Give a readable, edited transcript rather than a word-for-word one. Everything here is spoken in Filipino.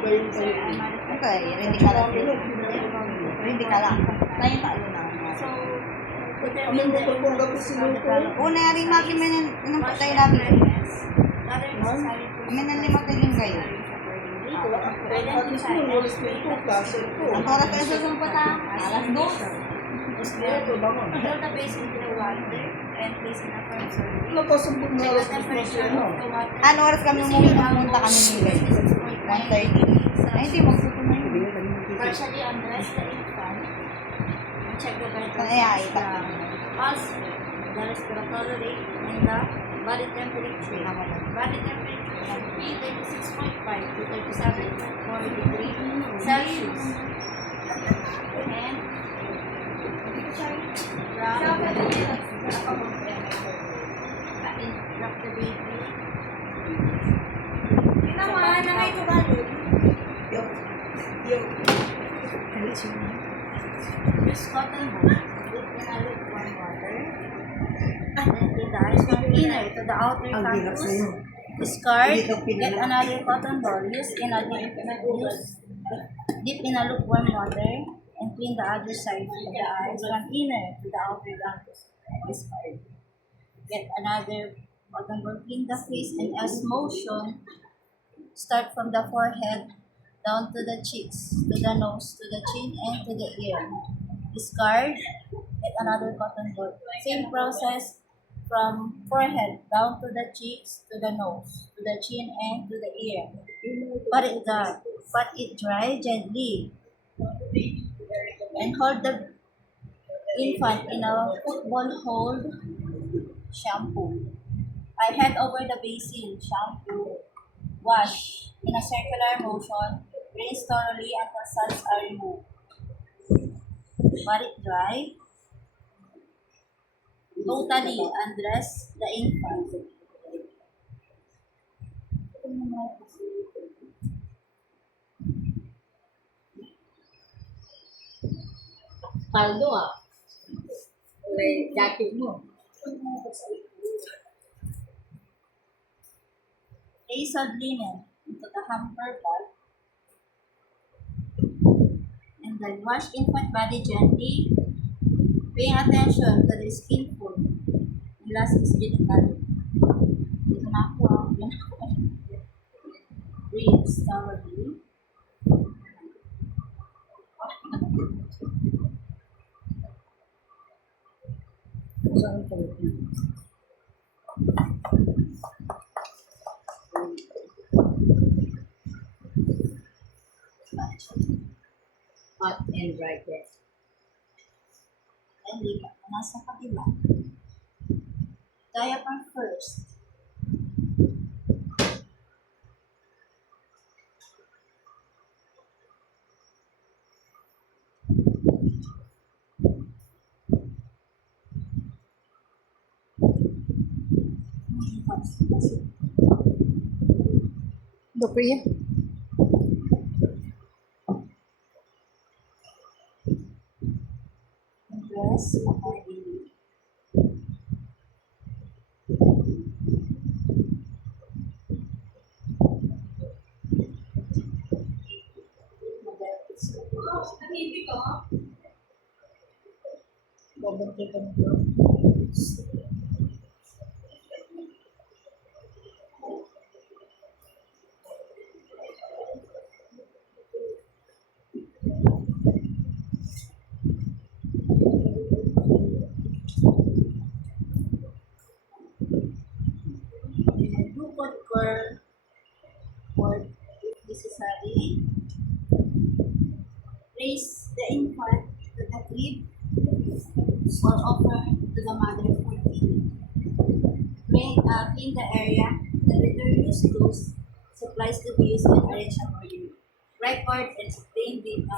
Okay, hindi ka lang. Hindi ka lang. Tayo talo na. So, Kami mo pagpunta sa sinuko. Una, rin maki man ng patay natin. Kami na lima tiling kayo. Ang oras kayo susumpat ha? Alas 2. Fill the base into the water and place in a firm surface. Wala pa sa Check the temperature of the water. Ano oras kami pumunta kami nila? 1:30. Ay, hindi magsusunod. Partially undress the infant. And check the Ay, vitals, the pulse, the respiratory rate, and the body temperature. Body temperature should be 36.5 to 37.4 degrees Celsius. And rock the baby. Ginawa na kayo ba? Use cotton ball with inhaled warm water. And then the eyes from inner to the outer canthus. Discard. Get another cotton ball. Use dip in a lukewarm water and clean the other side of the eyes from inner to the outer canthus. Discard. Get another cotton ball. Clean the face and as motion. Start from the forehead down to the cheeks, to the nose, to the chin, and to the ear. Discard. Get another cotton ball. Same process from forehead down to the cheeks, to the nose, to the chin, and to the ear. Pat it dry gently. And hold the infant in a football hold shampoo. I hand over the basin, shampoo. Wash in a circular motion. Rinse thoroughly until suds are removed. Pat it dry. Totally undress the infant. Paldo ah. May jacket mo. Place of linen into the hamper pot. And then wash infant body gently, paying attention to the skin fold. And last is genital. Dito na ako. Rinse thoroughly. Hot and dry yes. And lipat na nasa kabila. Diaphragm first. Dokriya. Dress accordingly. Do good curl or if necessary. Place the infant to the crib or offer to the mother for feeding. Clean the area, the return use tools, supplies to be used and arrange accordingly. Record and obtain data